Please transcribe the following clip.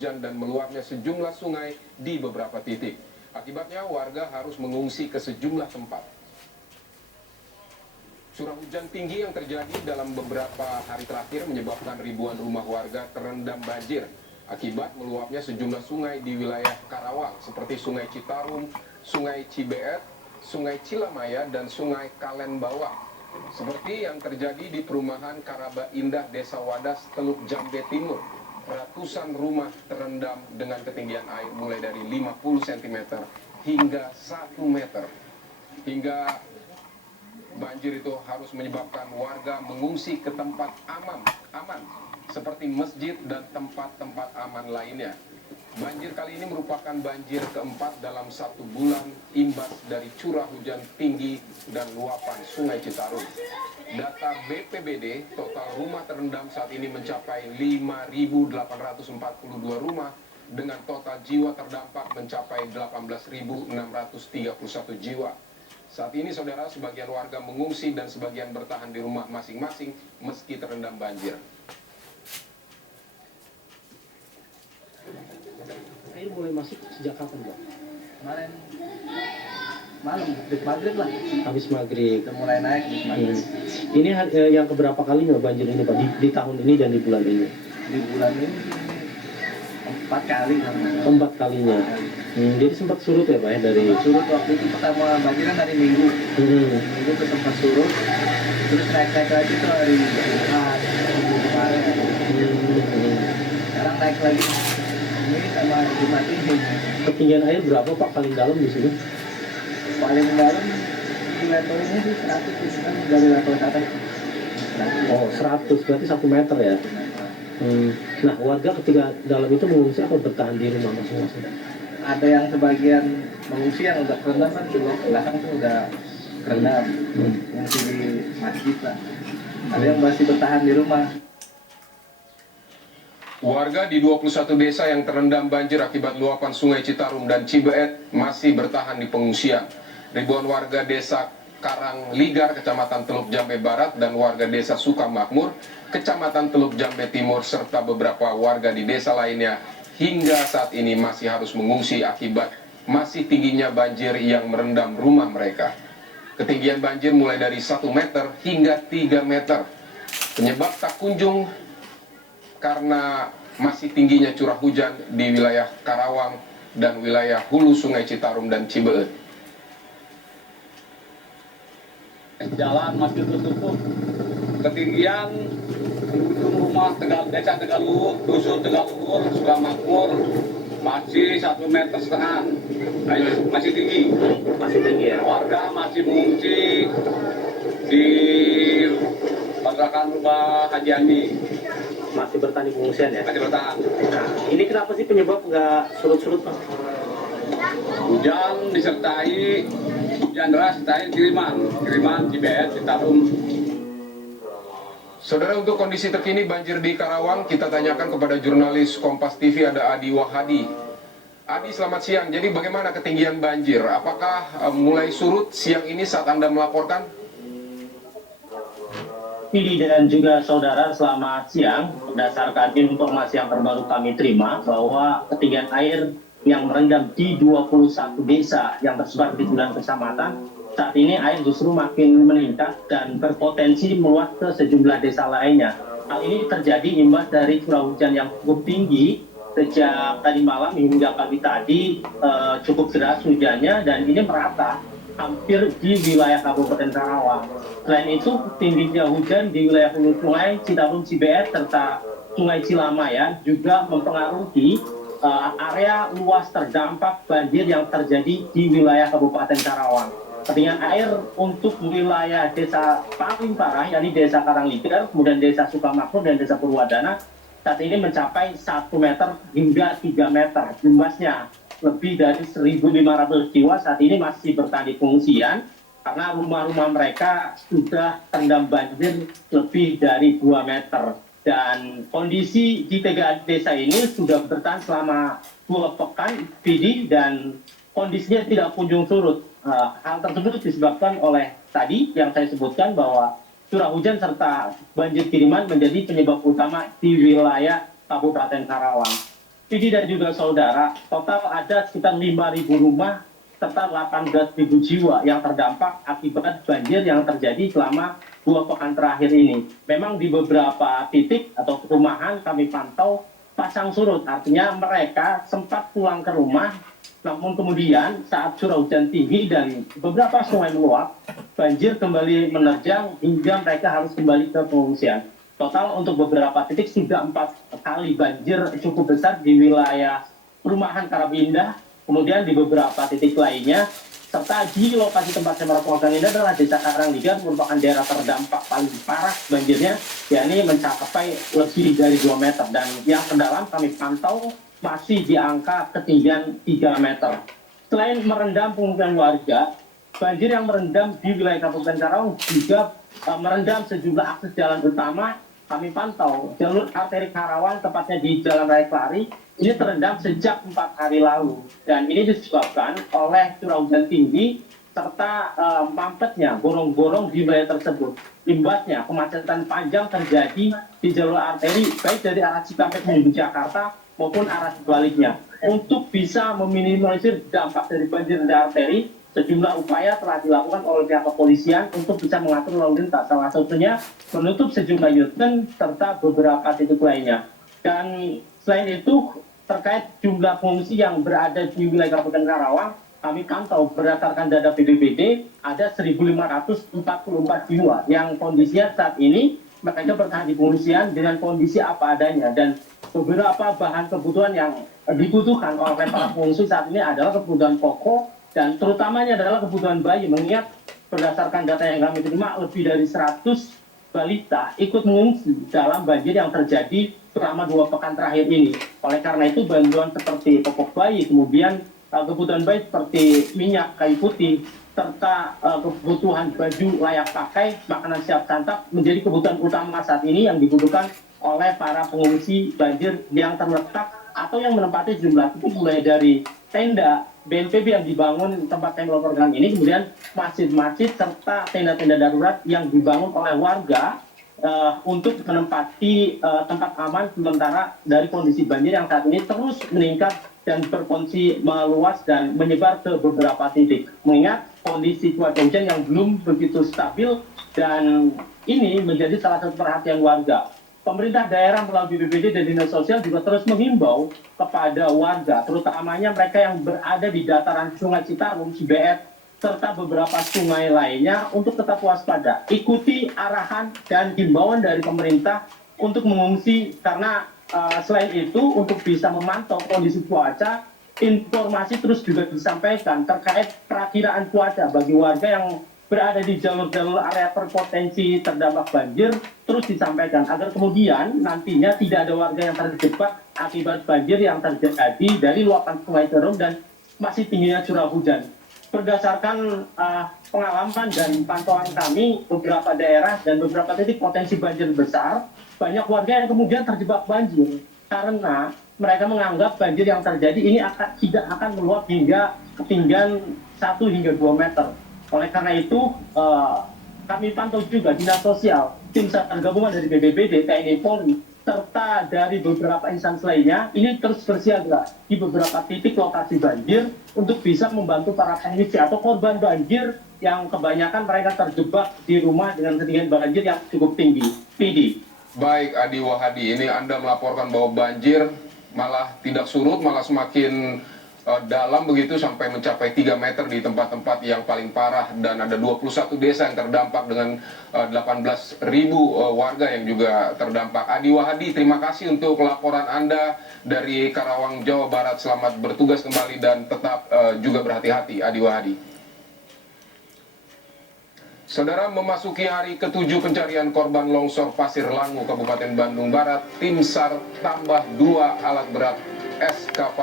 hujan dan meluapnya sejumlah sungai di beberapa titik. Akibatnya warga harus mengungsi ke sejumlah tempat. Curah hujan tinggi yang terjadi dalam beberapa hari terakhir menyebabkan ribuan rumah warga terendam banjir akibat meluapnya sejumlah sungai di wilayah Karawang seperti Sungai Citarum, Sungai Cibeet, Sungai Cilamaya, dan Sungai Kalenbawang. Seperti yang terjadi di perumahan Karaba Indah, Desa Wadas, Teluk Jambe Timur. Ratusan rumah terendam dengan ketinggian air mulai dari 50 cm hingga 1 meter. Hingga banjir itu harus menyebabkan warga mengungsi ke tempat aman seperti masjid dan tempat-tempat aman lainnya. Banjir kali ini merupakan banjir keempat dalam 1 bulan imbas dari curah hujan tinggi dan luapan Sungai Citarum. Data BPBD, total rumah terendam saat ini mencapai 5.842 rumah dengan total jiwa terdampak mencapai 18.631 jiwa. Saat ini saudara, sebagian warga mengungsi dan sebagian bertahan di rumah masing-masing meski terendam banjir. Air mulai masuk sejak kapan, Pak? Kemarin malam, habis maghrib lah. Habis maghrib. Udah mulai naik habis maghrib. Ini yang keberapa kalinya banjir ini, Pak? Di tahun ini dan di bulan ini? Di bulan ini 4 kali. 4 kalinya. Jadi sempat surut ya, Pak, ya? Dari Surut waktu itu pertama banjir kan hari Minggu. Minggu itu sempat surut. Terus naik-naik lagi tuh hari Jumat, Minggu kemarin. Sekarang naik lagi. Ini sama Jumat ini. ketinggian air berapa, Pak, paling dalam di sini? Paling dalam di level ini sih 100 itu kan dari level ke atas. Oh, 100, berarti 1 meter ya? Nah, warga ketika dalam itu mengungsi atau bertahan di rumah masing-masing? Ada yang sebagian mengungsi yang udah kerendam kan, di belakang tuh udah kerendam. Mengungsi di masjid lah. Ada yang masih bertahan di rumah. Warga di 21 desa yang terendam banjir akibat luapan Sungai Citarum dan Cibeet masih bertahan di pengungsian. Ribuan warga desa Karangligar, Kecamatan Teluk Jambe Barat, dan warga desa Sukamakmur, Kecamatan Teluk Jambe Timur, serta beberapa warga di desa lainnya hingga saat ini masih harus mengungsi akibat masih tingginya banjir yang merendam rumah mereka. Ketinggian banjir mulai dari 1 meter hingga 3 meter. Penyebab tak kunjung karena masih tingginya curah hujan di wilayah Karawang dan wilayah hulu Sungai Citarum dan Cibeet. Jalan masih tertutup, ketinggian rumah desa Tegaluhur, dusun Tegaluhur, Sukamakmur masih 1,5 meter, masih tinggi. Masih tinggi ya? Warga masih mengungsi di kontrakan rumah Haji Andi. Masih bertahan di pengungsian ya? Masih bertahan. Nah, ini kenapa sih penyebab nggak surut-surut, Pak? Hujan disertai hujan deras disertai kiriman Cibeet, Citarum. Saudara, untuk kondisi terkini banjir di Karawang, kita tanyakan kepada jurnalis Kompas TV, ada Adi Wahadi. Adi, selamat siang. Jadi bagaimana ketinggian banjir? Apakah mulai surut siang ini saat Anda melaporkan? Pilih dan juga saudara, selamat siang. Berdasarkan informasi yang terbaru kami terima bahwa ketinggian air yang merendam di 21 desa yang tersebar di 9 kecamatan, saat ini air justru makin meningkat dan berpotensi meluap ke sejumlah desa lainnya. Hal ini terjadi imbas dari curah hujan yang cukup tinggi sejak tadi malam hingga pagi tadi, cukup deras hujannya dan ini merata hampir di wilayah Kabupaten Karawang. Selain itu, tingginya hujan di wilayah hulu Sungai Citarum, Cibeet, serta Sungai Cilamaya juga mempengaruhi area luas terdampak banjir yang terjadi di wilayah Kabupaten Karawang. Ketinggian air untuk wilayah desa paling parah, yakni desa Karangligar, kemudian desa Sukamakmur dan desa Purwadana, saat ini mencapai 1 meter hingga 3 meter. Jumlahnya lebih dari 1.500 jiwa saat ini masih bertahan di pengungsian karena rumah-rumah mereka sudah terendam banjir lebih dari 2 meter. Dan kondisi di 3 desa ini sudah bertahan selama 2 pekan, Vidi, dan kondisinya tidak kunjung surut. Hal tersebut disebabkan oleh tadi yang saya sebutkan bahwa curah hujan serta banjir kiriman menjadi penyebab utama di wilayah Kabupaten Karawang. Pidi dan juga saudara, total ada sekitar 5.000 rumah serta 18.000 jiwa yang terdampak akibat banjir yang terjadi selama 2 pekan terakhir ini. Memang di beberapa titik atau perumahan kami pantau pasang surut, artinya mereka sempat pulang ke rumah, namun kemudian saat curah hujan tinggi dan beberapa sungai meluap, banjir kembali menerjang hingga mereka harus kembali ke pengungsian. Total untuk beberapa titik sudah 4 kali banjir cukup besar di wilayah perumahan Karabindah, kemudian di beberapa titik lainnya, serta di lokasi tempat saya melaporkan ini adalah Desa Karangligan, merupakan daerah terdampak paling parah banjirnya, yakni mencapai lebih dari 2 meter, dan yang terdalam kami pantau masih di angka ketinggian 3 meter. Selain merendam pemukiman warga, banjir yang merendam di wilayah Kabupaten Karawang juga merendam sejumlah akses jalan utama. Kami pantau jalur arteri Karawang, tepatnya di Jalan Raya Kelari, ini terendam sejak 4 hari lalu. Dan ini disebabkan oleh curah hujan tinggi serta mampetnya gorong-gorong di wilayah tersebut. Imbasnya kemacetan panjang terjadi di jalur arteri, baik dari arah Cikampek menuju Jakarta maupun arah sebaliknya. Untuk bisa meminimalisir dampak dari banjir di arteri, sejumlah upaya telah dilakukan oleh pihak kepolisian untuk bisa mengatur lalu lintas. Salah satunya menutup sejumlah U-turn serta beberapa titik lainnya. Dan selain itu, terkait jumlah pengungsi yang berada di wilayah Kabupaten Karawang, kami pantau berdasarkan data BPBD ada 1.544 jiwa yang kondisinya saat ini mereka bertahan di pengungsian dengan kondisi apa adanya, dan beberapa bahan kebutuhan yang dibutuhkan oleh para pengungsi saat ini adalah kebutuhan pokok, dan terutamanya adalah kebutuhan bayi, mengingat berdasarkan data yang kami terima lebih dari 100 balita ikut mengungsi dalam banjir yang terjadi selama 2 pekan terakhir ini. Oleh karena itu bantuan seperti popok bayi, kemudian kebutuhan bayi seperti minyak kayu putih, serta kebutuhan baju layak pakai, makanan siap santap menjadi kebutuhan utama saat ini yang dibutuhkan oleh para pengungsi banjir yang terletak atau yang menempati jumlah titik mulai dari tenda BNPB yang dibangun tempat saya melaporkan ini, kemudian masjid-masjid serta tenda-tenda darurat yang dibangun oleh warga untuk menempati tempat aman sementara dari kondisi banjir yang saat ini terus meningkat dan berpotensi meluas dan menyebar ke beberapa titik. Mengingat kondisi cuaca hujan yang belum begitu stabil, dan ini menjadi salah satu perhatian warga. Pemerintah daerah melalui BPBD dan Dinas Sosial juga terus menghimbau kepada warga, terutamanya mereka yang berada di dataran Sungai Citarum, Cibeet, serta beberapa sungai lainnya untuk tetap waspada. Ikuti arahan dan himbauan dari pemerintah untuk mengungsi, karena selain itu untuk bisa memantau kondisi cuaca, informasi terus juga disampaikan terkait perakiraan cuaca bagi warga yang berada di jalur-jalur area berpotensi terdampak banjir, terus disampaikan agar kemudian nantinya tidak ada warga yang terjebak akibat banjir yang terjadi dari luapan Sungai Citarum dan masih tingginya curah hujan. Berdasarkan pengalaman dan pantauan kami, beberapa daerah dan beberapa titik potensi banjir besar, banyak warga yang kemudian terjebak banjir karena mereka menganggap banjir yang terjadi ini tidak akan meluap hingga ketinggian 1 hingga 2 meter. Oleh karena itu, kami pantau juga Dinas Sosial, tim SAR gabungan dari BPBD, TNI Polri, serta dari beberapa instansi lainnya, ini terus bersiaga di beberapa titik lokasi banjir untuk bisa membantu para pengungsi atau korban banjir yang kebanyakan mereka terjebak di rumah dengan ketinggian banjir yang cukup tinggi. Pidi. Baik, Adi Wahadi, ini Anda melaporkan bahwa banjir malah tidak surut, malah semakin dalam begitu sampai mencapai 3 meter di tempat-tempat yang paling parah, dan ada 21 desa yang terdampak dengan 18.000 warga yang juga terdampak. Adi Wahadi, terima kasih untuk laporan Anda dari Karawang, Jawa Barat. Selamat bertugas kembali dan tetap juga berhati-hati, Adi Wahadi. Saudara, memasuki hari ke-7 pencarian korban longsor Pasir Langu, Kabupaten Bandung Barat, tim SAR tambah 2 alat berat eskavator